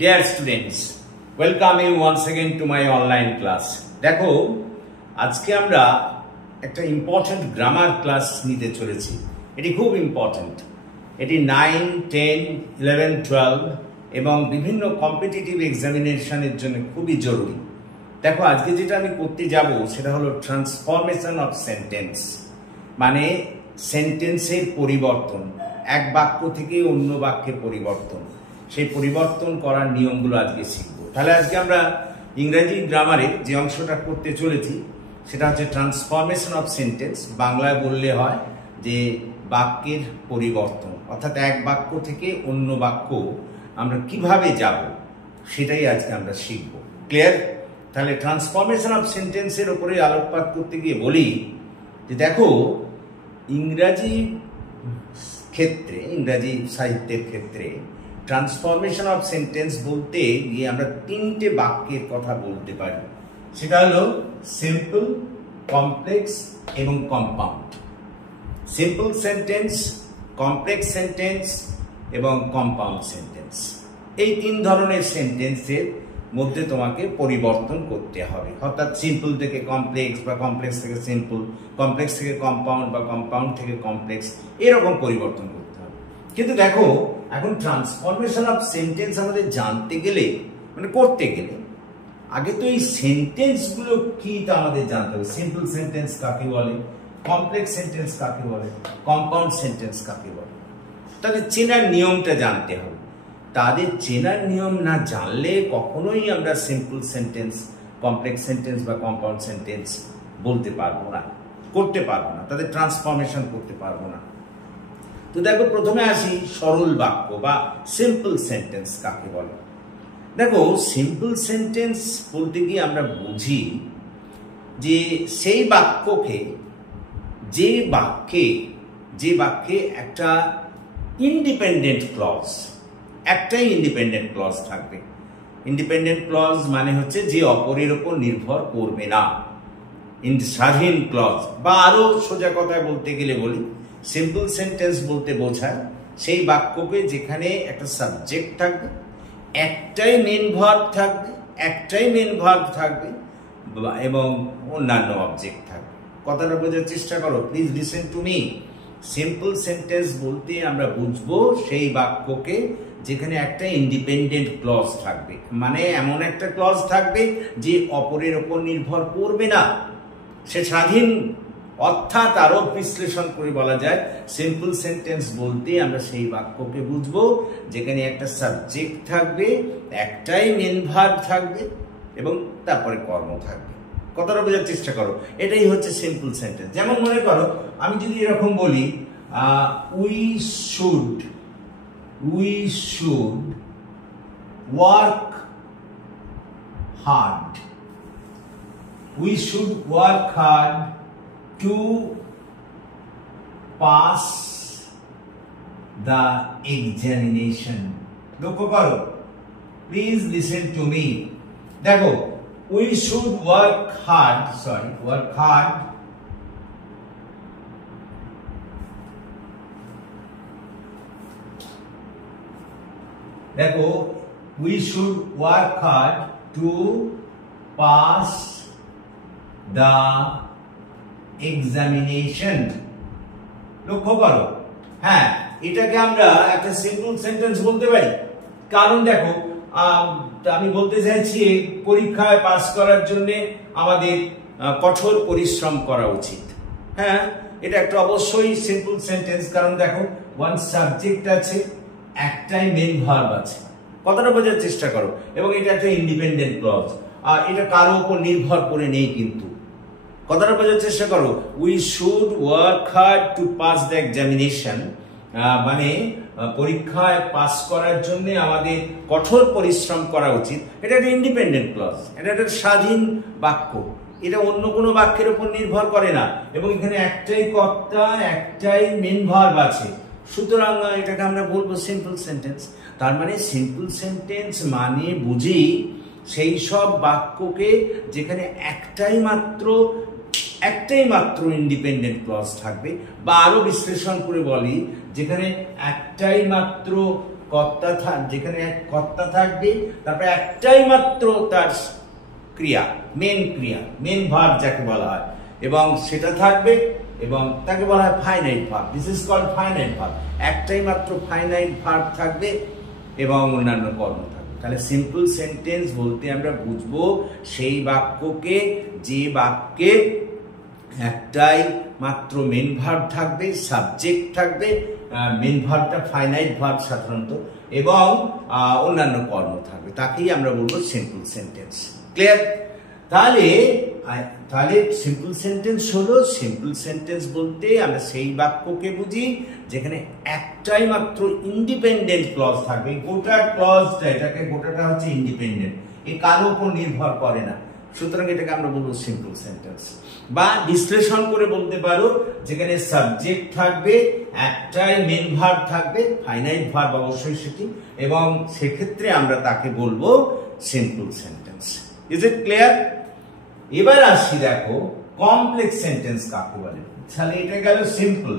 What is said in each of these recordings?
Dear students, welcome you once again to my online class. দেখো আজকে আমরা একটা ইম্পর্টেন্ট গ্রামার ক্লাস নিতে চলেছি। এটি খুব ইম্পর্টেন্ট। এটি 9, 10, 11, 12 এবং বিভিন্ন কম্পিটিটিভ এক্সামিনেশনের জন্য খুবই জরুরি। দেখো আজকে যেটা আমি করতে যাব সেটা হলো ট্রান্সফরমেশন অফ সেন্টেন্স, মানে সেন্টেন্সের পরিবর্তন, এক বাক্য থেকে অন্য বাক্যে পরিবর্তন, সেই পরিবর্তন করার নিয়মগুলো আজকে শিখব। তাহলে আজকে আমরা ইংরেজি গ্রামারে যে অংশটা করতে চলেছি সেটা হচ্ছে ট্রান্সফরমেশন অফ সেন্টেন্স। বাংলায় বললে হয় যে বাক্যের পরিবর্তন, অর্থাৎ এক বাক্য থেকে অন্য বাক্য আমরা কিভাবে যাব সেটাই আজকে আমরা শিখব। ক্লিয়ার? তাহলে ট্রান্সফরমেশন অফ সেন্টেন্সের উপরে আলোকপাত করতে গিয়ে বলি যে দেখো ইংরাজি ক্ষেত্রে, ইংরাজি সাহিত্যের ক্ষেত্রে ট্রান্সফরমেশন অফ সেন্টেন্স বলতে গিয়ে আমরা তিনটে বাক্যের কথা বলতে পারি। সেটা হলো সিম্পল, কমপ্লেক্স এবং compound. Simple sentence, complex sentence এবং কম্পাউন্ড সেন্টেন্স, এই তিন ধরনের সেন্টেন্সের মধ্যে তোমাকে পরিবর্তন করতে হবে। অর্থাৎ সিম্পল থেকে কমপ্লেক্স বা কমপ্লেক্স থেকে সিম্পল, কমপ্লেক্স থেকে কম্পাউন্ড বা কম্পাউন্ড থেকে কমপ্লেক্স, এরকম পরিবর্তন করতে হবে। কিন্তু দেখো এখন ট্রান্সফরমেশন অফ সেন্টেন্স আমাদের জানতে গেলে, মানে করতে গেলে, আগে তো এই সেন্টেন্সগুলো কি তা আমাদের জানতে হবে। সিম্পল সেন্টেন্স কাকে বলে, কমপ্লেক্স সেন্টেন্স কাকে বলে, কম্পাউন্ড সেন্টেন্স কাকে বলে, তাদের চেনার নিয়মটা জানতে হবে। তাদের চেনার নিয়ম না জানলে কখনোই আমরা সিম্পল সেন্টেন্স, কমপ্লেক্স সেন্টেন্স বা কম্পাউন্ড সেন্টেন্স বলতে পারবো না, করতে পারবো না, তাদের ট্রান্সফরমেশন করতে পারবো না। তো দেখো প্রথমে আসি সরল বাক্য বা সিম্পল সেন্টেন্স কাকে বলে। দেখো সিম্পল সেন্টেন্স বলতে গিয়ে আমরা বুঝি যে সেই বাক্যকে, যে বাক্যে একটা ইন্ডিপেন্ডেন্ট ক্লজ, একটাই ইন্ডিপেন্ডেন্ট ক্লজ থাকবে। ইন্ডিপেন্ডেন্ট ক্লজ মানে হচ্ছে যে অপরের উপর নির্ভর করবে না, স্বাধীন ক্লজ। বা আরো সোজা কথায় বলতে গেলে বলি, সিম্পল সেন্টেন্স বলতে বোঝায় সেই বাক্যকে যেখানে একটা সাবজেক্ট থাকবে, একটাই মেন ভার্ব থাকবে, এবং অন্যান্য অবজেক্ট থাকবে। কথাটা বোঝার চেষ্টা করো, please listen to me. Simple sentence বলতে আমরা বুঝবো সেই বাক্যকে যেখানে একটা ইন্ডিপেন্ডেন্ট ক্লজ থাকবে, মানে এমন একটা ক্লজ থাকবে যে অপরের উপর নির্ভর করবে না, সে স্বাধীন। অর্থাৎ আরো বিশ্লেষণ করে বলা যায় সিম্পল সেন্টেন্স বলতে আমরা সেই বাক্যকে বুঝবো যেখানে একটা সাবজেক্ট থাকবে, একটাই মেন ভার্ব থাকবে এবং তারপরে কর্ম থাকবে। কথাটা বোঝার চেষ্টা করো, এটাই হচ্ছে সিম্পল সেন্টেন্স। যেমন মনে করো আমি যদি এরকম বলি we should work hard, we should work hard to pass the examination. লক্ষ্য করো, প্লিজ লিসেন টু মি। দেখো we should work hard দেখো we should work hard to pass the examination. লক্ষ্য করো, হ্যাঁ এটাকে আমরা একটা সিম্পল সেন্টেন্স বলতে পারি। কারণ দেখো আমি বলতে চাইছি পরীক্ষায় পাস করার জন্য আমাদের কঠোর পরিশ্রম করা উচিত। হ্যাঁ এটা একটা অবশ্যই সিম্পল সেন্টেন্স, কারণ দেখো ওয়ান সাবজেক্ট আছে, একটাই মেন ভার্ব আছে। কথাটা বোঝার চেষ্টা করো, এবং এটা একটা ইন্ডিপেন্ডেন্ট ক্লজ, আর এটা কারো উপর নির্ভর করে নেই। কিন্তু কথাটা বোঝার চেষ্টা করো, we should work hard to pass the examination, মানে পরীক্ষায় পাস করার জন্য আমাদের কঠোর পরিশ্রম করা উচিত। এটা একটা ইন্ডিপেন্ডেন্ট ক্লজ, এটা একটা স্বাধীন বাক্য, এটা অন্য কোনো বাক্যের উপর নির্ভর করে না, এবং এখানে একটাই কর্তা, একটাই মেন ভার্ব আছে। সুতরাং এটাকে আমরা বলবো সিম্পল সেন্টেন্স। তার মানে সিম্পল সেন্টেন্স মানে বুঝি সেই সব বাক্যকে যেখানে একটাই মাত্র ইন্ডিপেন্ডেন্ট ক্লজ থাকবে, বা আরো বিশ্লেষণ করে বলি যেখানে একটাই মাত্র যেখানে এক কর্তা থাকবে, তারপরে একটাই মাত্র তার ক্রিয়া, মেন ভার্ব যাকে বলা হয়, এবং সেটা থাকবে, এবং তাকে বলা হয় finite verb. This is called finite verb. একটাই মাত্র ফাইনাইট ভার্ব থাকবে এবং অন্যান্য কর্ম থাকবে। তাহলে সিম্পল সেন্টেন্স বলতে আমরা বুঝবো সেই বাক্যকে, যে বাক্যে একটাই মাত্র মেন ভার্ব থাকবে, সাবজেক্ট থাকবে, মেন ভার্বটা ফাইনাইট ভার্ব সাধারণত, এবং অন্যান্য কর্ম থাকবে, তাকেই আমরা বলবো সিম্পল সেন্টেন্স। ক্লিয়ার? তাহলে সিম্পল সেন্টেন্স হলো, সিম্পল সেন্টেন্স বলতে আমরা সেই বাক্যকে বুঝি যেখানে একটাই মাত্র ইন্ডিপেন্ডেন্ট ক্লজ থাকবে। গোটা ক্লজটা, গোটাটা হচ্ছে ইন্ডিপেন্ডেন্ট, এ কারোর উপর নির্ভর করে না, সুতরাং এটাকে আমরা বলবো সিম্পল সেন্টেন্স। বা বিশ্লেষণ করে বলতে পারো যেখানে সাবজেক্ট থাকবে, একটাই মেন ভার্ব থাকবে, ফাইনাইট ভার্ব অবশ্যই সেটি, এবং সেক্ষেত্রে আমরা তাকে বলবো simple sentence. Is it clear? এবার আসি, দেখো কমপ্লেক্স সেন্টেন্স কাকে বলে। তাহলে এটা গেল simple,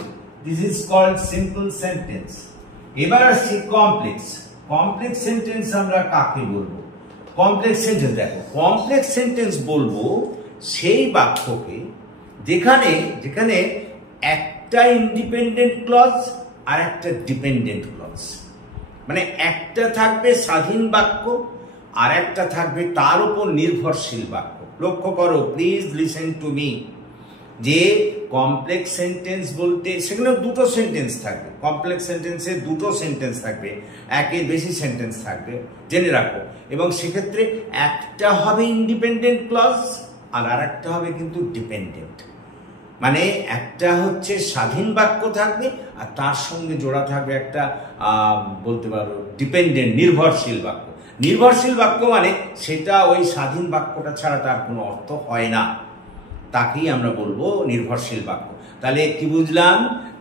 this is called simple sentence. এবার আসছি কমপ্লেক্স সেন্টেন্স আমরা কাকে বলবো? কমপ্লেক্স সেন্টেন্স, দেখো কমপ্লেক্স সেন্টেন্স বলবো সেই বাক্যকে যেখানে একটা ইন্ডিপেন্ডেন্ট ক্লজ আর একটা ডিপেন্ডেন্ট ক্লজ, মানে একটা থাকবে স্বাধীন বাক্য আর একটা থাকবে তার উপর নির্ভরশীল বাক্য। লক্ষ্য করো, প্লিজ লিসেন টু মি, যে কমপ্লেক্স সেন্টেন্স বলতে সেখানে দুটো সেন্টেন্স থাকবে। কমপ্লেক্স সেন্টেন্সে দুটো সেন্টেন্স থাকবে, একের বেশি সেন্টেন্স থাকবে, জেনে রাখো। এবং সেক্ষেত্রে একটা হবে ইন্ডিপেন্ডেন্ট ক্লজ আর আরেকটা হবে কিন্তু ডিপেন্ডেন্ট, মানে একটা হচ্ছে স্বাধীন বাক্য থাকবে আর তার সঙ্গে জোড়া থাকবে একটা বলতে পারো ডিপেন্ডেন্ট, নির্ভরশীল বাক্য। নির্ভরশীল বাক্য মানে সেটা ওই স্বাধীন বাক্যটা ছাড়া তার কোনো অর্থ হয় না, তাকেই আমরা বলবো নির্ভরশীল বাক্য। তাহলে কি বুঝলাম?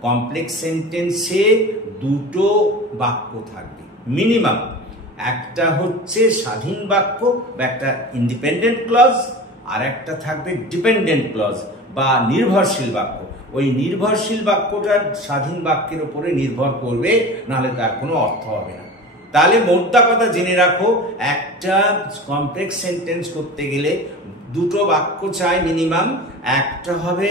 কমপ্লেক্স সেন্টেন্সে দুটো বাক্য থাকবে মিনিমাম, একটা হচ্ছে স্বাধীন বাক্য বা একটা ইন্ডিপেন্ডেন্ট ক্লজ, আর একটা থাকবে ডিপেন্ডেন্ট ক্লজ বা নির্ভরশীল বাক্য। ওই নির্ভরশীল বাক্যটার স্বাধীন বাক্যের উপরে নির্ভর করবে, নাহলে তার কোনো অর্থ হবে না। তাহলে মোদ্দা কথা জেনে রাখো, একটা কমপ্লেক্স সেন্টেন্স করতে গেলে দুটো বাক্য চাই মিনিমাম, একটা হবে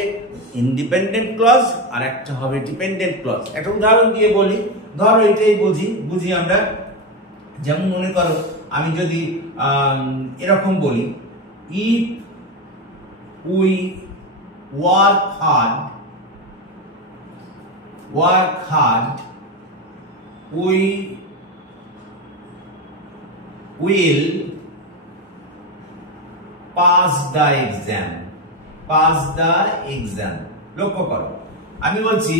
ইন্ডিপেন্ডেন্ট ক্লজ আর একটা হবে ডিপেন্ডেন্ট ক্লজ। একটা উদাহরণ দিয়ে বলি, ধরো এটাই বুঝি আমরা, যেমন মনে করো আমি যদি এরকম বলি, if we work hard we will pass the exam। লক্ষ্য করো, আমি বলছি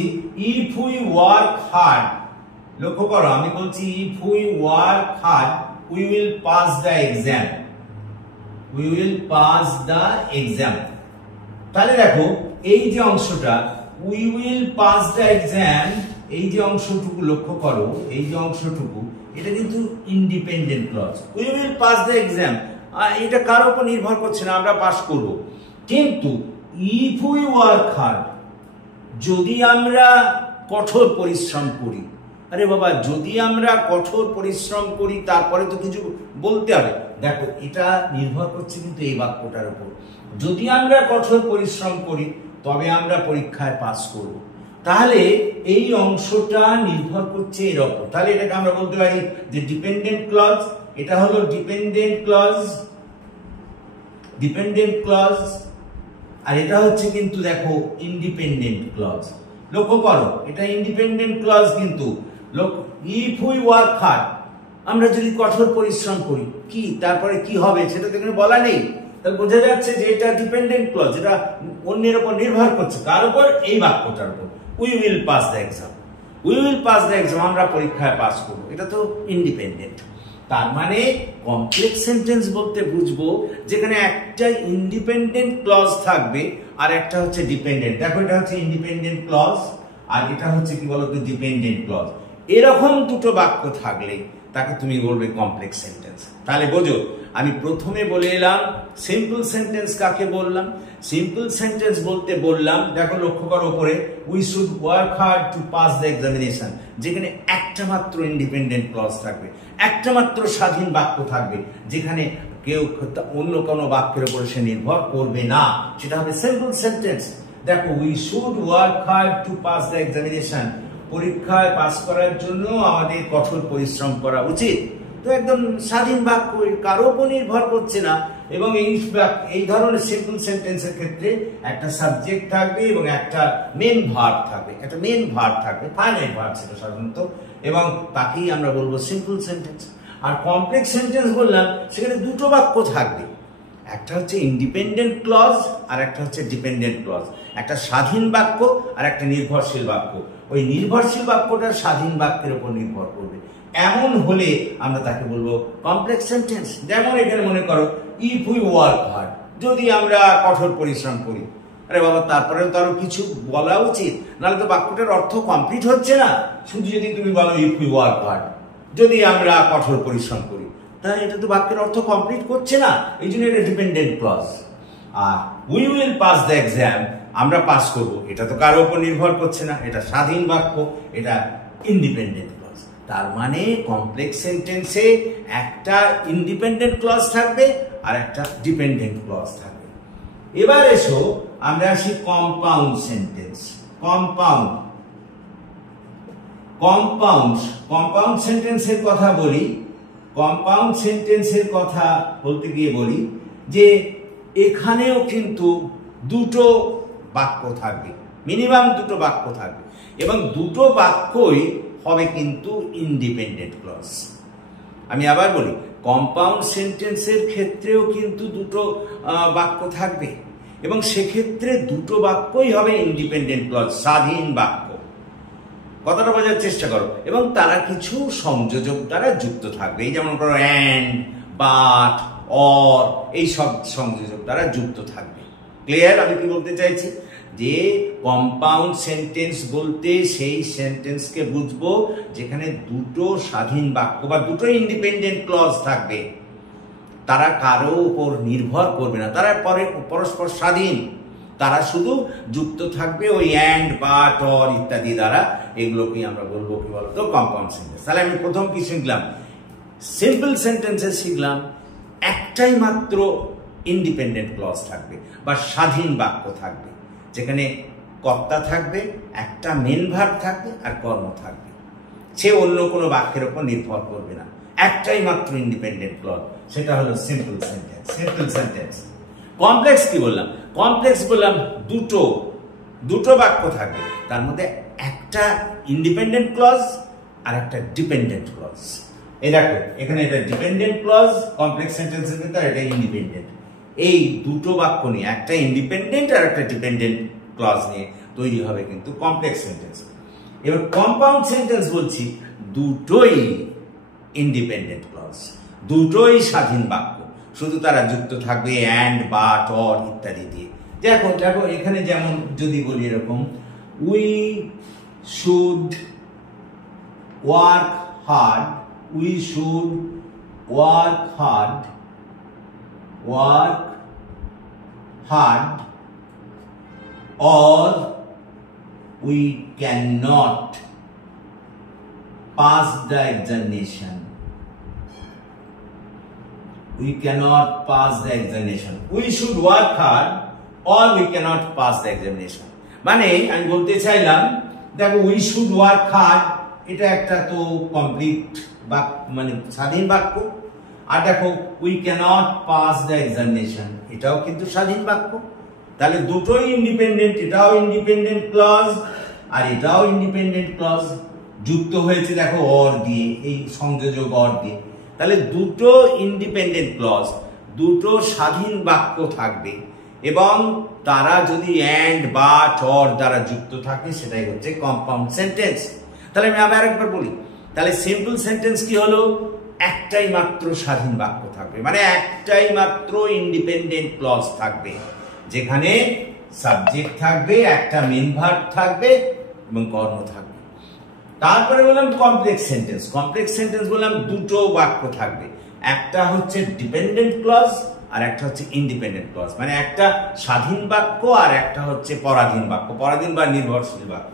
if we work hard, লক্ষ্য করো আমি বলছি if we work hard we will pass the exam। তাহলে দেখো এই যে অংশটা we will pass the exam, এই যে অংশটুকু লক্ষ্য করো, এই যে অংশটুকু এটা কিন্তু independent clause. We will pass the exam, এটা কার উপর নির্ভর করছে না, আমরা পাস করব। কিন্তু ইফ উই ওয়ার্ক হার্ড, যদি আমরা কঠোর পরিশ্রম করি, আরে বাবা যদি আমরা কঠোর পরিশ্রম করি তারপরে তো কিছু বলতে হবে। দেখো এটা নির্ভর করছে কিন্তু এই বাক্যটার উপর, যদি আমরা কঠোর পরিশ্রম করি তবে আমরা পরীক্ষায় পাস করব। তাহলে এই অংশটা নির্ভর করছে এর উপর। তাহলে এটাকে আমরা বলতে পারি যে ডিপেন্ডেন্ট ক্লজ, এটা হলো ডিপেন্ডেন্ট ক্লজ, আর এটা হচ্ছে কিন্তু দেখো ইন্ডিপেন্ডেন্ট ক্লজ। লক্ষ্য করো এটা ইন্ডিপেন্ডেন্ট ক্লজ, কিন্তু ইফ উই ওয়ার্ক হার্ড, আমরা যদি কঠোর পরিশ্রম করি কি তারপরে কি হবে সেটা তো এখানে বলা নেই। তাহলে বোঝা যাচ্ছে যে এটা ডিপেন্ডেন্ট ক্লজ, এটা অন্যের উপর নির্ভর করছে। কার উপর? এই বাক্যটার উপর। We will pass the exam, আমরা পরীক্ষায় পাস করব, এটা তো ইন্ডিপেন্ডেন্ট। তার মানে কমপ্লেক্স সেন্টেন্স বলতে বুঝবো যেখানে একটা ইন্ডিপেন্ডেন্ট ক্লজ থাকবে আর একটা হচ্ছে ডিপেন্ডেন্ট। দেখো এটা হচ্ছে ইন্ডিপেন্ডেন্ট ক্লজ আর এটা হচ্ছে কি বলতো ডিপেন্ডেন্ট ক্লজ। এরকম দুটো বাক্য থাকলে তাকে তুমি বলবে কমপ্লেক্স সেন্টেন্স। তাহলে বোঝো, আমি প্রথমে বলে এলাম সিম্পল সেন্টেন্স কাকে বললাম। সিম্পল সেন্টেন্স বলতে বললাম, দেখো লক্ষ্য করো উপরে, we should work hard to pass the examination, যেখানে একটা মাত্র ইন্ডিপেন্ডেন্ট ক্লজ থাকবে, একটা মাত্র স্বাধীন বাক্য থাকবে, যেখানে কেউ অন্য কোনো বাক্যের উপরে সে নির্ভর করবে না, সেটা হবে সিম্পল সেন্টেন্স। দেখো, we should work hard to pass the examination, পরীক্ষায় পাস করার জন্য আমাদের কঠোর পরিশ্রম করা উচিত। তো একদম স্বাধীন বাক্য, কারো উপর নির্ভর করছে না। এবং এই ধরনের সিম্পল সেন্টেন্সের ক্ষেত্রে একটা সাবজেক্ট থাকবে এবং একটা মেন ভার্ব থাকবে, একটা মেন ভার্ব থাকবে, ফাইনাইট ভার্ব সেটা সাধারণত, এবং তাকেই আমরা বলবো সিম্পল সেন্টেন্স। আর কমপ্লেক্স সেন্টেন্স বললাম, সেখানে দুটো বাক্য থাকবে, একটা হচ্ছে ইন্ডিপেন্ডেন্ট ক্লজ আর একটা হচ্ছে ডিপেন্ডেন্ট ক্লজ, একটা স্বাধীন বাক্য আর একটা নির্ভরশীল বাক্য। ওই নির্ভরশীল বাক্যটা স্বাধীন বাক্যের উপর নির্ভর করবে, এমন হলে আমরা তাকে বলবো কমপ্লেক্স সেন্টেন্স। যেমন এখানে মনে করো, ইফ উই ওয়ার্ক হার্ড, যদি আমরা কঠোর পরিশ্রম করি, আরে বাবা তারপরেও তো আরো কিছু বলা উচিত, নাহলে তো বাক্যটার অর্থ কমপ্লিট হচ্ছে না। শুধু যদি তুমি বলো ইফ উই ওয়ার্ক হার্ড, যদি আমরা কঠোর পরিশ্রম করি, তাহলে এটা তো বাক্যের অর্থ কমপ্লিট করছে না, এই জন্য এটা ডিপেন্ডেন্ট ক্লজ। আর we will pass the exam, আমরা পাস করব, এটা তো কারো উপর নির্ভর করছে না, এটা স্বাধীন বাক্য, এটা ইন্ডিপেন্ডেন্ট ক্লজ। তার মানে কমপ্লেক্স সেন্টেন্সে একটা ইন্ডিপেন্ডেন্ট ক্লজ থাকবে আর একটা ডিপেন্ডেন্ট ক্লজ থাকবে। এবার এসো আমরা আসি কম্পাউন্ড সেন্টেন্স। কম্পাউন্ড সেন্টেন্সের কথা বলি। কম্পাউন্ড সেন্টেন্সের কথা বলতে গিয়ে বলি যে এখানেও কিন্তু দুটো বাক্য থাকবে, মিনিমাম দুটো বাক্য থাকবে, এবং দুটো বাক্যই হবে কিন্তু ইন্ডিপেন্ডেন্ট ক্লজ। আমি আবার বলি, কম্পাউন্ড সেন্টেন্সের ক্ষেত্রেও কিন্তু দুটো বাক্য থাকবে, এবং সেক্ষেত্রে দুটো বাক্যই হবে ইন্ডিপেন্ডেন্ট ক্লজ, স্বাধীন বাক্য। কথাটা বোঝার চেষ্টা করো। এবং তারা কিছু সংযোজক দ্বারা যুক্ত থাকবে, এই যেমন করো অ্যান্ড, বাট, অর, এই সব সংযোজক দ্বারা যুক্ত থাকবে। ক্লিয়ার? আমি কি বলতে চাইছি যে কম্পাউন্ড সেন্টেন্স বলতে সেই সেন্টেন্সকে বুঝবো যেখানে দুটো স্বাধীন বাক্য বা দুটো ইন্ডিপেন্ডেন্ট ক্লজ থাকবে, তারা কারো উপর নির্ভর করবে না, তারা পরস্পর স্বাধীন, তারা শুধু যুক্ত থাকবে ওই অ্যান্ড, বাট, অর ইত্যাদি দ্বারা। এগুলোকেই আমরা বলবো কি বলতো কম্পাউন্ড সেন্টেন্স। তাহলে আমি প্রথম কি শিখলাম? সিম্পল সেন্টেন্সে শিখলাম একটাই মাত্র ইন্ডিপেন্ডেন্ট ক্লজ থাকবে বা স্বাধীন বাক্য থাকবে, যেখানে কর্তা থাকবে, একটা মেন ভার্ব থাকবে আর কর্ম থাকবে, সে অন্য কোনো বাক্যের উপর নির্ভর করবে না, একটাই মাত্র ইন্ডিপেন্ডেন্ট ক্লজ, সেটা হলো সিম্পল সেন্টেন্স। কমপ্লেক্স কি বললাম? কমপ্লেক্স বললাম দুটো বাক্য থাকবে, তার মধ্যে একটা ইন্ডিপেন্ডেন্ট ক্লজ আর একটা ডিপেন্ডেন্ট ক্লজ। এই দেখো এখানে এটা ডিপেন্ডেন্ট ক্লজ, কমপ্লেক্স সেন্টেন্সের ভিতরে এটা ইন্ডিপেন্ডেন্ট। এই দুটো বাক্য নিয়ে, একটা ইন্ডিপেন্ডেন্ট আর একটা ডিপেন্ডেন্ট ক্লজ নিয়ে তৈরি হবে কিন্তু কমপ্লেক্স সেন্টেন্স। এবার কম্পাউন্ড সেন্টেন্স বলছি, দুটোই ইন্ডিপেন্ডেন্ট ক্লজ, দুটোই স্বাধীন বাক্য, শুধু তারা যুক্ত থাকবে অ্যান্ড, বাট, অর ইত্যাদি দিয়ে। দেখো এখানে যেমন যদি বলি এরকম, we should work hard, we should work hard or we cannot pass the examination. We cannot pass the examination. We should work hard or we cannot pass the examination. মানে আমি বলতে চাইলাম, দেখো we should work hard, এটা একটা তো complete মানে স্বাধীন বাক্য। আর দেখো we cannot pass the examination, এটাও কিন্তু স্বাধীন বাক্য। তাহলে দুটোই ইন্ডিপেন্ডেন্ট, এটাও ইন্ডিপেন্ডেন্ট ক্লজ আর এটাও ইন্ডিপেন্ডেন্ট ক্লজ, যুক্ত হয়েছে দেখো অর দিয়ে, এই সংযোজক অর দিয়ে। তাহলে দুটো ইন্ডিপেন্ডেন্ট ক্লজ, দুটো স্বাধীন বাক্য থাকবে, এবং তারা যদি অ্যান্ড, বাট, অর দ্বারা যুক্ত থাকে, সেটাই হচ্ছে কম্পাউন্ড সেন্টেন্স। তাহলে আমি আবার একবার বলি, তাহলে সিম্পল সেন্টেন্স কি হলো? একটাই মাত্র স্বাধীন বাক্য থাকবে, মানে একটাই মাত্র ইন্ডিপেন্ডেন্ট ক্লজ থাকবে, যেখানে সাবজেক্ট থাকবে, একটা মেন ভার্ব থাকবে এবং কর্ম থাকবে। তারপরে বললাম কমপ্লেক্স সেন্টেন্স। কমপ্লেক্স সেন্টেন্স বললাম দুটো বাক্য থাকবে, একটা হচ্ছে ডিপেন্ডেন্ট ক্লজ আর একটা হচ্ছে ইন্ডিপেন্ডেন্ট ক্লজ, মানে একটা স্বাধীন বাক্য আর একটা হচ্ছে পরাধীন বাক্য, পরাধীন বা নির্ভরশীল বাক্য।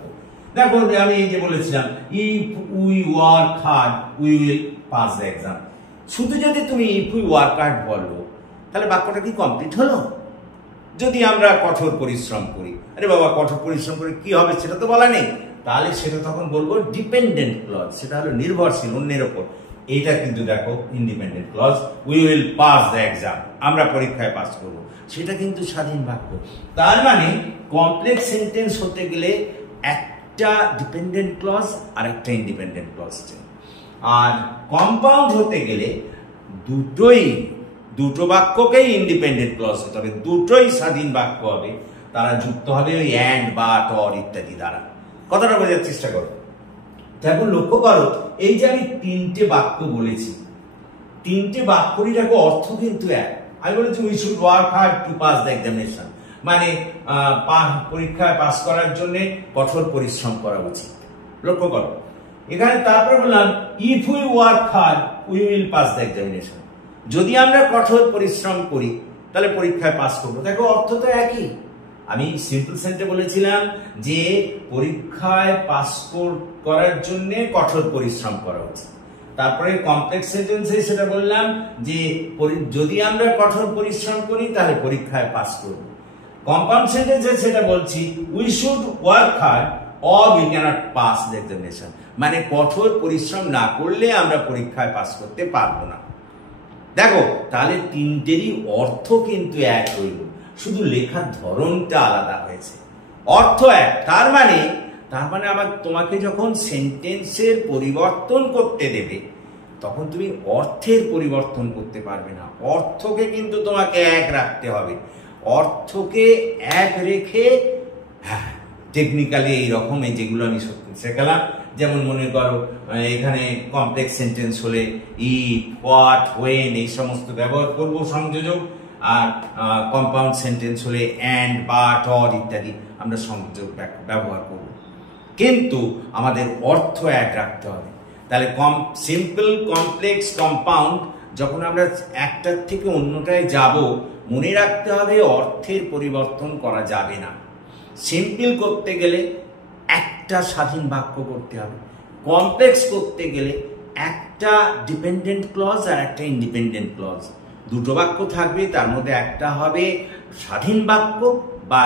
দেখো আমি এই যে বলেছিলাম if we work hard we will pass the exam, শুধু যদি তুমি ইফ উই ওয়ার্ক হার্ড বলো তাহলে বাক্যটা কি কমপ্লিট হলো? যদি আমরা কঠোর পরিশ্রম করি, আরে বাবা কঠোর পরিশ্রম করে কি হবে সেটা তো বলা নেই, তাহলে সেটা তখন বলবো ডিপেন্ডেন্ট ক্লজ, সেটা হলো নির্ভরশীল অন্যের ওপর। এইটা কিন্তু দেখো independent clause, we will pass the exam, আমরা পরীক্ষায় পাস করব, সেটা কিন্তু স্বাধীন বাক্য। তার মানে কমপ্লেক্স সেন্টেন্স হতে গেলে একটা ডিপেন্ডেন্ট ক্লজ আর একটা ইন্ডিপেন্ডেন্ট ক্লজ, আর কম্পাউন্ড হতে গেলে দুটো বাক্যকেই ইন্ডিপেন্ডেন্ট ক্লজ হতে হবে, দুটোই স্বাধীন বাক্য হবে, তারা যুক্ত হবে ওই অ্যান্ড বাট অর ইত্যাদি দ্বারা। কথাটা বোঝার চেষ্টা করো। এখন লক্ষ্য করো এই যে আমি তিনটে বাক্য বলেছি, তিনটে বাক্যরই দেখো অর্থ কিন্তু এক। আমি বলেছি we should work hard to pass the examination, মানে পরীক্ষায় পাস করার জন্য কঠোর পরিশ্রম করা উচিত। লক্ষ্য করো এখানে তারপরে বললাম if we work hard we will pass the examination, যদি আমরা কঠোর পরিশ্রম করি তাহলে পরীক্ষায় পাস করবো। দেখো অর্থ তো একই। আমি সিম্পল সেন্টে বলেছিলাম যে পরীক্ষায় পাস করার জন্য কঠোর পরিশ্রম করা উচিত, তারপরে কমপ্লেক্স সেন্টেন্সে সেটা বললাম যে যদি আমরা কঠোর পরিশ্রম করি তাহলে পরীক্ষায় পাস করব। কম্পাউন্ড সেন্টেন্সে সেটা বলছি we should work hard or we cannot pass the examination, মানে কঠোর পরিশ্রম না করলে আমরা পরীক্ষায় পাস করতে পারবো না। দেখো তাহলে তিনটেরই অর্থ কিন্তু এক রইল, শুধু লেখার ধরনটা আলাদা হয়েছে, অর্থ এক। তার মানে আমার তোমাকে যখন সেন্টেন্সের পরিবর্তন করতে দেবে তখন তুমি অর্থের পরিবর্তন করতে পারবে না, অর্থকে কিন্তু তোমাকে এক রাখতে হবে। অর্থকে এক রেখে টেকনিক্যালি এইরকম এই যেগুলো আমি শেখালাম, যেমন মনে করো এখানে কমপ্লেক্স সেন্টেন্স হলে ইফ, হোয়াট, হোয়েন এই সমস্ত ব্যবহার করব সংযোজক, আর কম্পাউন্ড সেন্টেন্স হলে অ্যান্ড, বাট, অর ইত্যাদি আমরা সংযোজক ব্যবহার করব, কিন্তু আমাদের অর্থ এক রাখতে হবে। তাহলে সিম্পল, কমপ্লেক্স, কম্পাউন্ড যখন আমরা একটার থেকে অন্যটায় যাব মনে রাখতে হবে অর্থের পরিবর্তন করা যাবে না। সিম্পল করতে গেলে একটা স্বাধীন বাক্য করতে হবে, কমপ্লেক্স করতে গেলে একটা ডিপেন্ডেন্ট ক্লজ আর একটা ইন্ডিপেন্ডেন্ট ক্লজ, দুটো বাক্য থাকবে, তার মধ্যে একটা হবে স্বাধীন বাক্য বা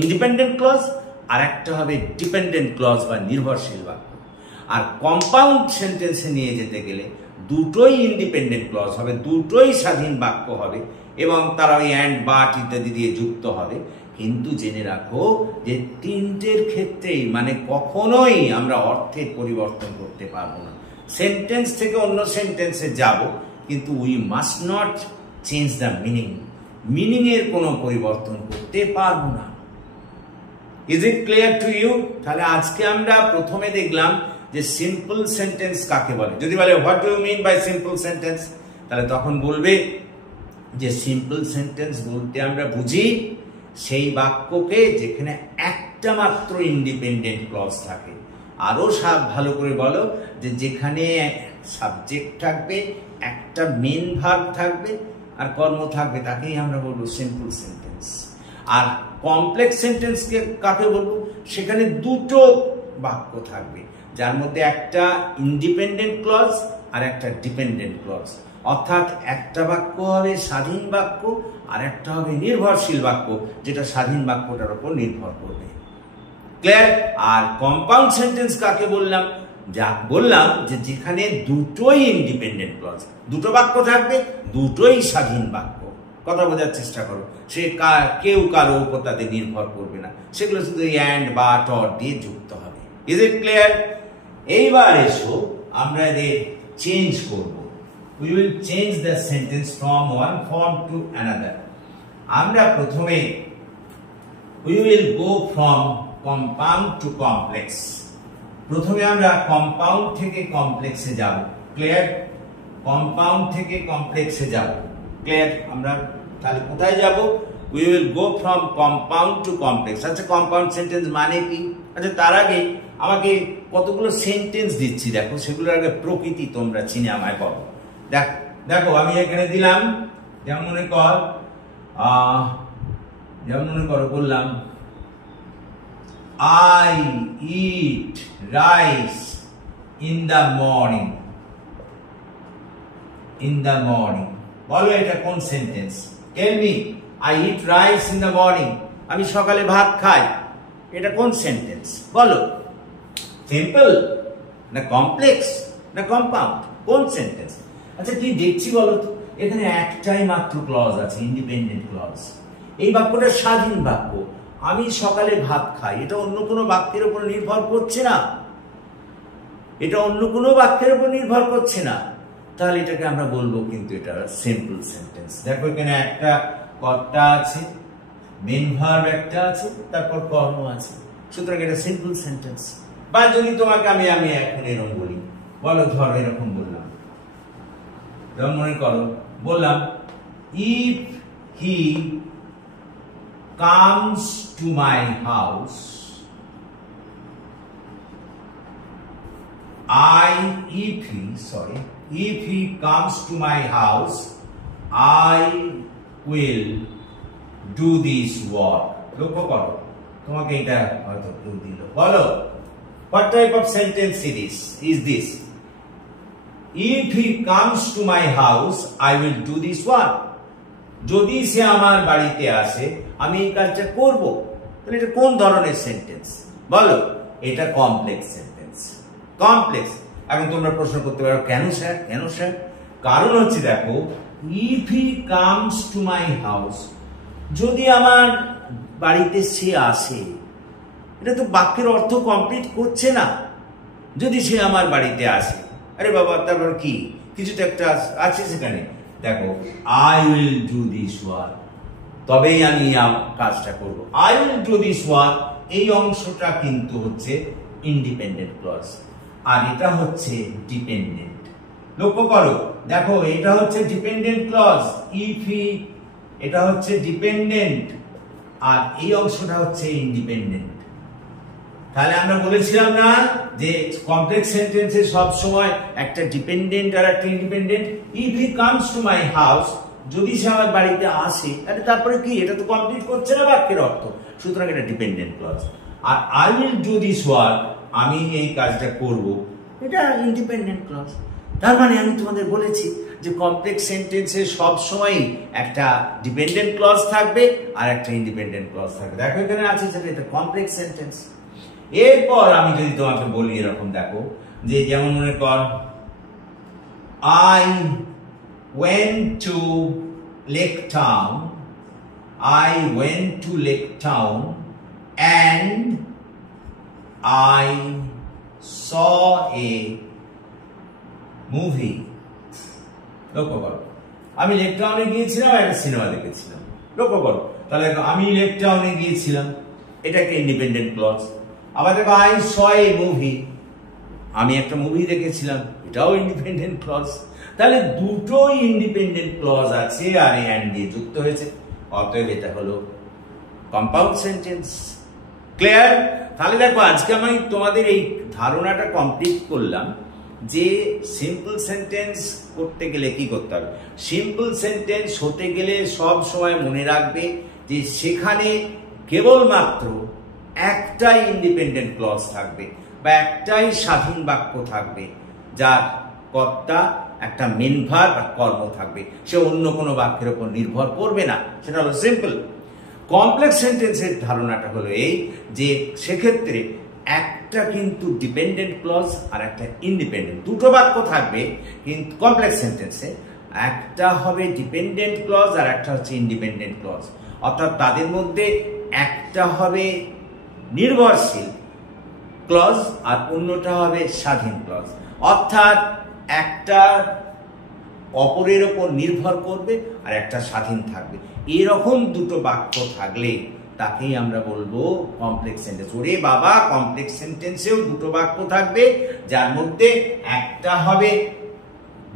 ইন্ডিপেন্ডেন্ট ক্লজ আর একটা হবে ডিপেন্ডেন্ট ক্লজ বা নির্ভরশীল বাক্য। আর কম্পাউন্ড সেন্টেন্সে নিয়ে যেতে গেলে দুটোই ইন্ডিপেন্ডেন্ট ক্লজ হবে, দুটোই স্বাধীন বাক্য হবে এবং তারা ওই অ্যান্ড, বাট ইত্যাদি দিয়ে যুক্ত হবে। কিন্তু জেনে রাখো যে তিনটের ক্ষেত্রেই মানে কখনোই আমরা অর্থের পরিবর্তন করতে পারবো না। সেন্টেন্স থেকে অন্য সেন্টেন্সে যাব, কিন্তু we must not change the meaning, meaning এর কোনো পরিবর্তন করতে পারবো না। Is it clear to you? তাহলে আজকে আমরা প্রথমে দেখলাম যে সিম্পল সেন্টেন্স কাকে বলে। যদি বলে what do you mean by simple sentence, তাহলে তখন বলবে যে সিম্পল সেন্টেন্স বলতে আমরা বুঝি সেই বাক্যকে যেখানে একটা মাত্র ইন্ডিপেন্ডেন্ট ক্লজ থাকে। আরো ভালো করে বলো যে যেখানে সাবজেক্ট থাকবে, একটা মেন ভার্ব থাকবে আর কর্ম থাকবে, তাকেই আমরা বলবো সিম্পল সেন্টেন্স। আর কমপ্লেক্স সেন্টেন্সকে কাকে বলবো? সেখানে দুটো বাক্য থাকবে, যার মধ্যে একটা ইন্ডিপেন্ডেন্ট ক্লজ আর একটা ডিপেন্ডেন্ট ক্লজ, অর্থাৎ একটা বাক্য হবে স্বাধীন বাক্য আর একটা হবে নির্ভরশীল বাক্য, যেটা স্বাধীন বাক্যটার উপর নির্ভর করবে। ক্লিয়ার? আর কম্পাউন্ড সেন্টেন্স কাকে বললাম? যা বললাম যে যেখানে দুটোই ইন্ডিপেন্ডেন্ট ক্লজ, দুটো বাক্য থাকবে, দুটোই স্বাধীন বাক্য। কথা বোঝার চেষ্টা করো, সে কেউ কারো উপর তাদের নির্ভর করবে না, সেগুলো শুধু অ্যান্ড, বাট, অর দিয়ে যুক্ত হবে। Is it clear? এইবার এসো আমরা এদের চেঞ্জ করব। We will change the sentence from one form to another. আমরা প্রথমে we will go from compound to complex. প্রথমে আমরা কম্পাউন্ড থেকে কমপ্লেক্সে যাব। ক্লিয়ার? কম্পাউন্ড থেকে কমপ্লেক্সে যাব। ক্লিয়ার? আমরা তাহলে কোথায় যাব? We will go from compound to complex. আচ্ছা, কম্পাউন্ড সেন্টেন্স মানে কি? আচ্ছা, তার আগে আমাকে কতগুলো সেন্টেন্স দিচ্ছি, দেখো সেগুলোর আগে প্রকৃতি তোমরা চিনে আমায় বলো। দেখো আমি এখানে দিলাম, যেমন মনে করো বললাম I eat rice in the morning. বলো এটা কোন sentence? Tell me. I eat rice in the morning. আমি সকালে ভাত খাই, এটা কোন সেন্টেন্স বলো? সিম্পল না কমপ্লেক্স না কম্পাউন্ড? কোন সেন্টেন্স? আচ্ছা কি দেখছি বলো তো, এখানে একটাই মাত্র ক্লজ আছে, ইন্ডিপেন্ডেন্ট ক্লজ। এই বাক্যটা স্বাধীন বাক্য। আমি সকালে ভাত খাই, এটা অন্য কোনো বাক্যের উপর নির্ভর করছে না, এটা অন্য কোনো বাক্যের উপর নির্ভর করছে না। তাহলে এটাকে আমরা বলবো কিন্তু এটা সিম্পল সেন্টেন্স। দেখো এখানে একটা কর্তা আছে, মেন ভার্ব একটা আছে, তারপর কর্ম আছে, সুতরাং এটা সিম্পল সেন্টেন্স। বা যদি তোমাকে আমি এখন এরকম বলি, বলো ধরো এরকম বললাম, যেমন মনে করো বললাম if he comes to my house, if he comes to my house, I will do this work. লক্ষ্য করো, তোমাকে এটা হয়তো ক্লু দিল। বলো what type of sentence is this? If he comes to my house, I will do this work. যদি সে আমার বাড়িতে আসে আমি এই কাজটা করব, তাহলে এটা কোন ধরনের সেন্টেন্স বলো? এটা কমপ্লেক্স সেন্টেন্স। কমপ্লেক্স। এখন তোমরা প্রশ্ন করতে পারো কেন স্যার, কেন স্যার? কারণ হচ্ছে দেখো, if he comes to my house, যদি আমার বাড়িতে সে আসে, এটা তো বাক্যের অর্থ কমপ্লিট করছে না। যদি সে আমার বাড়িতে আসে, আরে বাবা তারপর কি, কিছু তো একটা আছে সেখানে। দেখো I will do this work, তবেই আমি কাজটা করব। I will do this work, এই অংশটা কিন্তু হচ্ছে ইন্ডিপেন্ডেন্ট ক্লজ, আর এটা হচ্ছে ডিপেন্ডেন্ট। লক্ষ্য করো, দেখো এটা হচ্ছে ডিপেন্ডেন্ট ক্লজ, ইফ হি, এটা হচ্ছে ডিপেন্ডেন্ট, আর এই অংশটা হচ্ছে ইন্ডিপেন্ডেন্ট। তাহলে আমরা বলেছিলাম না যে কমপ্লেক্স সেন্টেন্সে সব সময় একটা ডিপেন্ডেন্ট আর একটা independent. If he comes to my house, যদি সে আমার বাড়িতে আসে, আরে তারপরে কি, এটা তো কমপ্লিট করছে না বাক্যের অর্থ, সুতরাং এটা ডিপেন্ডেন্ট ক্লজ। আর I will do this work, আমি এই কাজটা করব, এটা ইন্ডিপেন্ডেন্ট ক্লজ। তার মানে আমি তোমাদের বলেছি যে কমপ্লেক্স সেন্টেন্সে সব সময় একটা ডিপেন্ডেন্ট ক্লজ থাকবে আর একটা ইন্ডিপেন্ডেন্ট ক্লজ থাকবে। দেখো এখানে আছে যেটা এটা কমপ্লেক্স সেন্টেন্স। এরপর আমি যদি তোমাকে বলি এরকম, দেখো যে যেমন মনে কর I went to Lake Town, and I saw a movie. লক্ষ্য করো, আমি লেক টাউনে গিয়েছিলাম, একটা সিনেমা দেখেছিলাম। লক্ষ্য করো, তাহলে আমি লেক টাউনে গিয়েছিলাম, এটাকে ইন্ডিপেন্ডেন্ট ক্লজ। আবার দেখো আই স এ মুভি, আমি একটা মুভি দেখেছিলাম, এটাও ইন্ডিপেন্ডেন্ট ক্লজ। তাহলে দুটোই ইন্ডিপেন্ডেন্ট ক্লজ আছে আর এন্ড দিয়ে যুক্ত হয়েছে, অতএব এটা হলো কম্পাউন্ড সেন্টেন্স। ক্লিয়ার? তাহলে দেখো আজকে আমি তোমাদের এই ধারণাটা কমপ্লিট করলাম যে সিম্পল সেন্টেন্স করতে গেলে কি করতে হবে। সিম্পল সেন্টেন্স হতে গেলে সব সময় মনে রাখবে যে সেখানে কেবলমাত্র একটাই ইন্ডিপেন্ডেন্ট ক্লজ থাকবে বা একটাই স্বাধীন বাক্য থাকবে, যার কর্তা একটা মেন ভার্ব আর কর্ম থাকবে, সে অন্য কোনো বাক্যের উপর নির্ভর করবে না, সেটা হলো সিম্পল। কমপ্লেক্স সেন্টেন্সের ধারণাটা হলো এই যে সেক্ষেত্রে একটা কিন্তু ডিপেন্ডেন্ট ক্লজ আর একটা ইন্ডিপেন্ডেন্ট, দুটো বাক্য থাকবে কিন্তু কমপ্লেক্স সেন্টেন্সে একটা হবে ডিপেন্ডেন্ট ক্লজ আর একটা হচ্ছে ইন্ডিপেন্ডেন্ট ক্লজ, অর্থাৎ তাদের মধ্যে একটা হবে নির্ভরশীল ক্লজ আর অন্যটা হবে স্বাধীন ক্লজ, অর্থাৎ একটা অপরের ওপর নির্ভর করবে আর একটা স্বাধীন থাকবে। এরকম দুটো বাক্য থাকলে তাকেই আমরা বলবো কমপ্লেক্স সেন্টেন্স। ওরে বাবা, কমপ্লেক্স সেন্টেন্সেও দুটো বাক্য থাকবে যার মধ্যে একটা হবে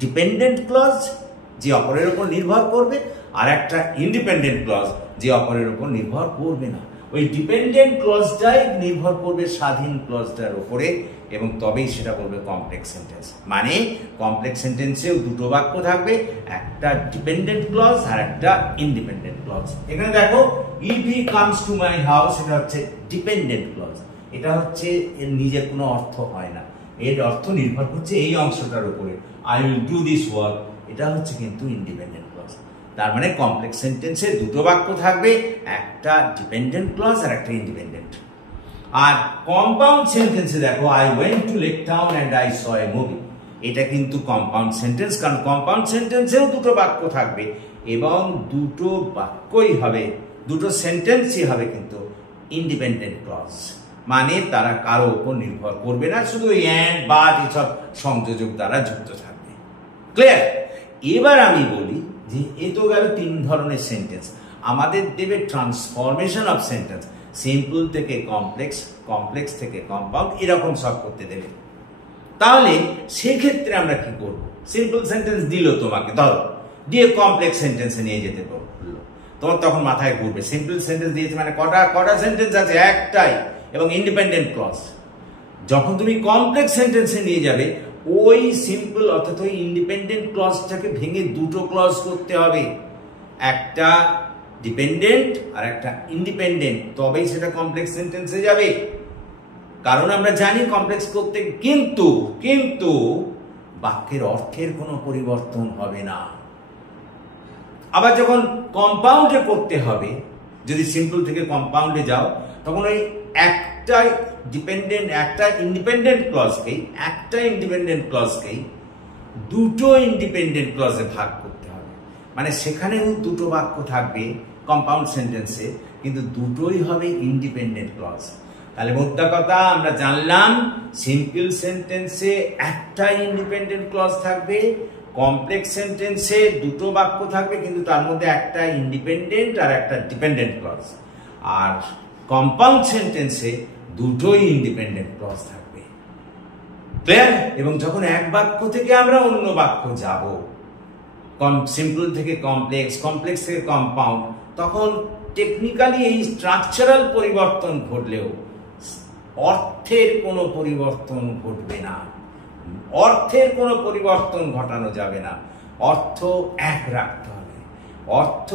ডিপেন্ডেন্ট ক্লজ যে অপরের ওপর নির্ভর করবে আর একটা ইন্ডিপেন্ডেন্ট ক্লজ যে অপরের ওপর নির্ভর করবে না। ওই ডিপেন্ডেন্ট ক্লজটাই নির্ভর করবে স্বাধীন ক্লজটার উপরে, এবং তবেই সেটা বলবে কমপ্লেক্স সেন্টেন্স। মানে কমপ্লেক্স সেন্টেন্সেও দুটো বাক্য থাকবে, একটা ডিপেন্ডেন্ট ক্লজ আর একটা ইন্ডিপেন্ডেন্ট ক্লজ। এখানে দেখো if he comes to my house, এটা হচ্ছে ডিপেন্ডেন্ট ক্লজ। এটা হচ্ছে এর নিজের কোনো অর্থ হয় না, এর অর্থ নির্ভর করছে এই অংশটার উপরে, I will do this work, এটা হচ্ছে কিন্তু ইন্ডিপেন্ডেন্ট ক্লজ। তার মানে কমপ্লেক্স সেন্টেন্সে দুটো বাক্য থাকবে, একটা ডিপেন্ডেন্ট ক্লজ আর একটা ইন্ডিপেন্ডেন্ট। আর কম্পাউন্ড সেন্টেন্সে দেখো I went to Lake Town and I saw a movie, এটা কিন্তু কম্পাউন্ড সেন্টেন্স, কারণ কম্পাউন্ড সেন্টেন্সেও দুটো বাক্য থাকবে এবং দুটো বাক্যই হবে, দুটো সেন্টেন্সই হবে কিন্তু ইন্ডিপেন্ডেন্ট ক্লজ। মানে তারা কারো উপর নির্ভর করবে না, শুধু এন্ড বাট এসব সংযোজক দ্বারা যুক্ত থাকবে। ক্লিয়ার? এবার আমি বলি যে এ তো গেল তিন ধরনের সেন্টেন্স, আমাদের দেবে ট্রান্সফরমেশন অফ সেন্টেন্স, সিম্পল থেকে কমপ্লেক্স, কমপ্লেক্স থেকে কম্পাউন্ড, এরকম সব করতে দেবে। তাহলে সেক্ষেত্রে আমরা কি করব? সিম্পল সেন্টেন্স দিল তোমাকে, ধরো দিয়ে কমপ্লেক্স সেন্টেন্সে নিয়ে যেতে বললো, তোমার তখন মাথায় ঘুরবে সিম্পল সেন্টেন্স দিয়েছে মানে কটা সেন্টেন্স আছে, একটাই, এবং ইন্ডিপেন্ডেন্ট ক্লজ। যখন তুমি কমপ্লেক্স সেন্টেন্সে নিয়ে যাবে, ওই সিম্পল অর্থাৎ ওই ইন্ডিপেন্ডেন্ট ক্লজটাকে ভেঙে দুটো ক্লজ করতে হবে, একটা ডিপেন্ডেন্ট আর একটা ইন্ডিপেন্ডেন্ট, তবেই সেটা কমপ্লেক্স সেন্টেন্সে যাবে। কারণ আমরা জানি কমপ্লেক্স করতে কিন্তু বাক্যের অর্থের কোনো পরিবর্তন হবে না। আবার যখন কম্পাউন্ডে করতে হবে, যদি সিম্পল থেকে কম্পাউন্ডে যাও, তখন ওই একটা ডিপেন্ডেন্ট একটা ইন্ডিপেন্ডেন্ট ক্লজকেই দুটো ইন্ডিপেন্ডেন্ট ক্লজে ভাগ করতে হবে। মানে সেখানেও দুটো বাক্য থাকবে কম্পাউন্ড সেন্টেন্সে, কিন্তু দুটোই হবে ইন্ডিপেন্ডেন্ট ক্লজ। তাহলে মোদ্দা কথা আমরা জানলাম সিম্পল সেন্টেন্সে একটা ইন্ডিপেন্ডেন্ট ক্লজ থাকবে, কমপ্লেক্স সেন্টেন্সে দুটো বাক্য থাকবে কিন্তু তার মধ্যে একটা ইন্ডিপেন্ডেন্ট আর একটা ডিপেন্ডেন্ট ক্লজ, আর কম্পাউন্ড সেন্টেন্সে দুটোই ইন্ডিপেন্ডেন্ট ক্লজ থাকবে। ক্লিয়ার? এবং যখন এক বাক্য থেকে আমরা অন্য বাক্য যাব, সিম্পল থেকে কমপ্লেক্স, কমপ্লেক্স থেকে কম্পাউন্ড, তখন টেকনিক্যালি এই স্ট্রাকচারাল পরিবর্তন ঘটলেও অর্থের কোনো পরিবর্তন ঘটবে না, অর্থের কোনো পরিবর্তন ঘটানো যাবে না, অর্থ এক রাখতে হবে। অর্থ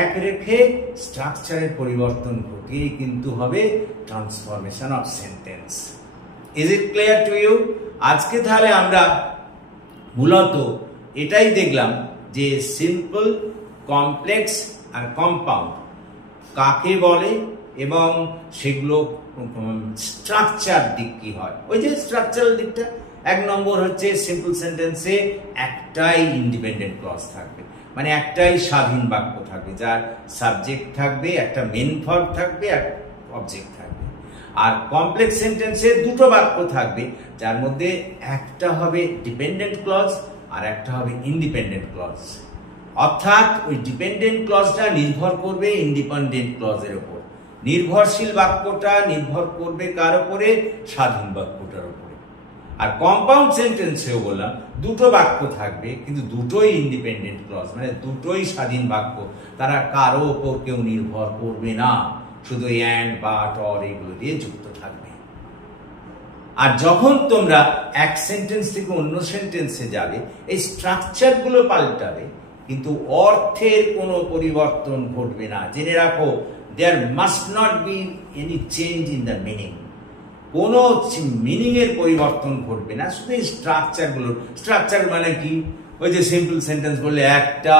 এক রেখে স্ট্রাকচারের পরিবর্তন ঘটিয়ে কিন্তু হবে transformation of sentence. Is it clear to you? আজকে তাহলে আমরা মূলত এটাই দেখলাম যে সিম্পল, কমপ্লেক্স আর কম্পাউন্ড কাকে বলে এবং সেগুলো স্ট্রাকচার দিক কি হয়। ওই যে স্ট্রাকচারাল দিকটা, এক নম্বর হচ্ছে সিম্পল সেন্টেন্সে একটাই ইন্ডিপেন্ডেন্ট ক্লজ থাকবে, মানে একটাই স্বাধীন বাক্য থাকবে, যার সাবজেক্ট থাকবে, একটা মেন ভার্ব থাকবে আর অবজেক্ট থাকবে। আর কমপ্লেক্স সেন্টেন্সে দুটো বাক্য থাকবে, যার মধ্যে একটা হবে ডিপেন্ডেন্ট ক্লজ আর একটা হবে ইন্ডিপেন্ডেন্ট ক্লজ। অর্থাৎ ওই ডিপেন্ডেন্ট ক্লজটা নির্ভর করবে ইন্ডিপেন্ডেন্ট ক্লজের উপর, নির্ভরশীল বাক্যটা নির্ভর করবে কার উপরে? স্বাধীন বাক্যটার উপরে। আর কম্পাউন্ড সেন্টেন্সেও বললাম দুটো বাক্য থাকবে কিন্তু দুটোই ইন্ডিপেন্ডেন্ট ক্লজ, মানে দুটোই স্বাধীন বাক্য, তারা কারো উপর কেউ নির্ভর করবে না, শুধু এন্ড বাট অর এগুলো দিয়ে যুক্ত থাকবে। আর যখন তোমরা এক সেন্টেন্স থেকে অন্য সেন্টেন্সে যাবে, এই স্ট্রাকচার গুলো পাল্টাবে কিন্তু অর্থের কোনো পরিবর্তন ঘটবে না। জেনে রাখো, there must not be any change in the meaning, কোনো মিনিং এর পরিবর্তন ঘটবে না, শুধু এই স্ট্রাকচার গুলো। স্ট্রাকচার মানে কি? ওই যে সিম্পল সেন্টেন্স বললে একটা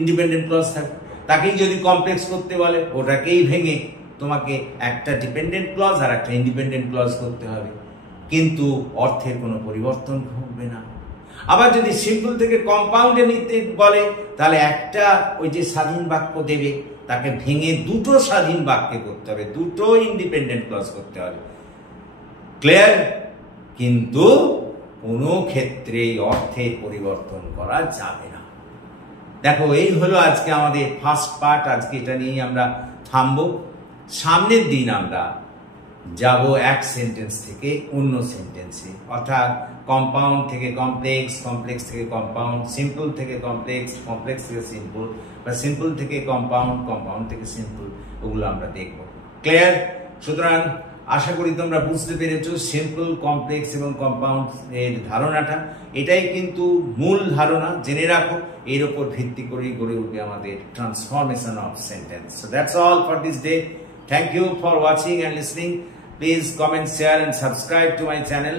ইন্ডিপেন্ডেন্ট ক্লজ থাকে, তাকেই যদি কমপ্লেক্স করতে বলে ওটাকেই ভেঙে তোমাকে একটা ডিপেন্ডেন্ট ক্লজ আর একটা ইন্ডিপেন্ডেন্ট ক্লজ করতে হবে, কিন্তু অর্থের কোনো পরিবর্তন ঘটবে না। আবার যদি সিম্পল থেকে কম্পাউন্ডে নিতে বলে, তাহলে একটা ওই যে স্বাধীন বাক্য দেবে, তাকে ভেঙে দুটো স্বাধীন বাক্যে করতে হবে, দুটো ইন্ডিপেন্ডেন্ট ক্লজ করতে হবে। ক্লিয়ার? কিন্তু কোনো ক্ষেত্রেই অর্থের পরিবর্তন করা যাবে না। দেখো, এই হলো আজকে আমাদের ফার্স্ট পার্ট। আজকে এটা নিয়ে আমরা থামবো। সামনের দিন আমরা যাব এক সেন্টেন্স থেকে অন্য সেন্টেন্সে, অর্থাৎ কম্পাউন্ড থেকে কমপ্লেক্স, কমপ্লেক্স থেকে কম্পাউন্ড, সিম্পল থেকে কমপ্লেক্স, কমপ্লেক্স থেকে সিম্পল, বা সিম্পল থেকে কম্পাউন্ড, কম্পাউন্ড থেকে সিম্পল, ওগুলো আমরা দেখব। ক্লিয়ার? সুতরাং আশা করি তোমরা বুঝতে পেরেছো সিম্পল, কমপ্লেক্স এবং কম্পাউন্ড এর ধারণাটা। এটাই কিন্তু মূল ধারণা, জেনে রাখো। এর উপর ভিত্তি করেই গড়ে উঠবে আমাদের transformation of sentence. So that's all for this day. Thank you for watching and listening. Please comment, share and subscribe to my channel.